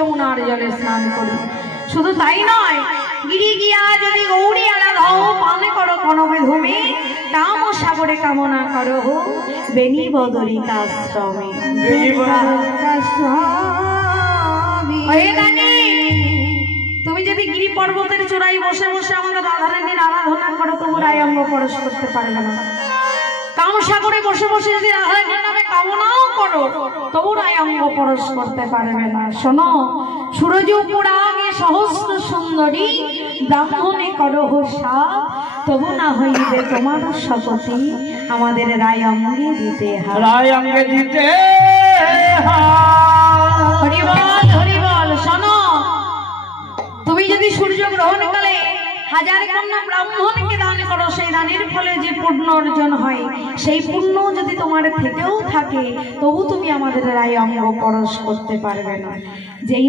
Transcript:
যমুনার জলে স্নান করি। শুধু তাই নয়, গিরি গিয়া যদি গৌরী আরাধও পান করো কনবে ধূমে, কাম সাগরে কামনা করো বেনি বদরি কাশ্রমে। তুমি যদি গিরি পর্বতের চূড়ায় বসে বসে আমাদের রাধারানীর আরাধনা করো, তবু রায় অঙ্গ পরশ করতে পারবে না। কাম সাগরে বসে বসে যদি রাধারানীর নামে কামনাও করো, তবু রায় অঙ্গ পরশ করতে পারবে না। শোনো, সূরজ পুরাণে সহস্র সুন্দরী ব্রাহ্মণে করহ সাপ, তবু না হইবে তোমার শপথি আমাদের রায় অঙ্গে দিতে হয়। রায় অঙ্গে দিতে হরি বল হরি বল। শোনো, তুমি যদি সূর্য গ্রহণকালে হাজার কন্যা ব্রাহ্মণকে দান করো, সেই দানের ফলে যে পুণ্য অর্জন হয়, সেই পুণ্য যদি তোমার থেকেও থাকে, তবু তুমি আমাদের রায় অঙ্গ পরশ করতে পারবে না। যেই